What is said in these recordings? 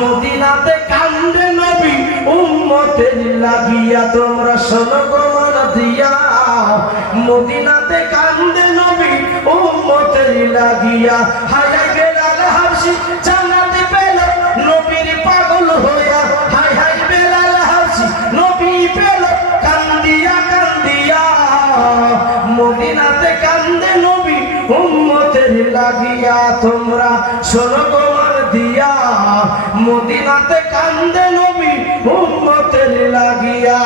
মদিনাতে কান্দে নবী, উম্মতের লাগিয়া তোমরা শোনো গোমান দিয়া। মদিনাতে কান্দে নবী, উম্মতের লাগিয়া। হায় বেলাল হাবশি জান্নাতে পেল নবীর পাগল হইয়া। হায় হায়, বেলাল হাবশি নবী পেল কান্দিয়া কান্দিয়া। মদিনাতে কান্দে নবী, উম্মতের লাগিয়া তোমরা শোনো দিয়া মদিনাতে কান্দে নবী উম্মতের লাগিয়া।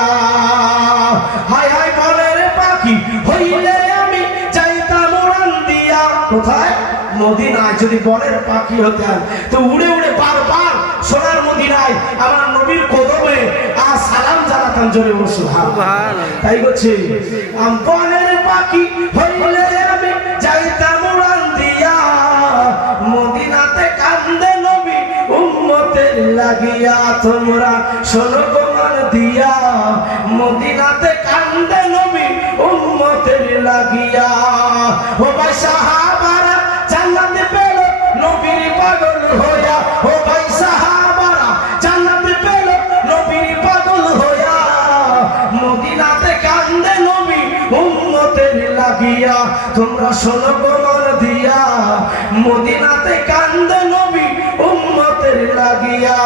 হায় হায় বনের পাখি হইলে আমি যাইতাম উড়ান দিয়া। কোথায়? মদিনায় যদি বনের পাখি হতেন। তো উড়ে উড়ে বারবার সোনার মদিনায় আমার নবীর কদমে আর সালাম জানাতাম জোরে বসু তাই বলছি বনের পাখি হইলে লাগিয়া তোমরা শোনো তোমার দিয়া। মদিনাতে কান্দে নবী উম্মতের লাগিয়া। ও ভাই লাগিয়া তোমরা শোনো গোমান দিয়া। মদিনাতে কান্দ নবী উম্মতের লাগিয়া।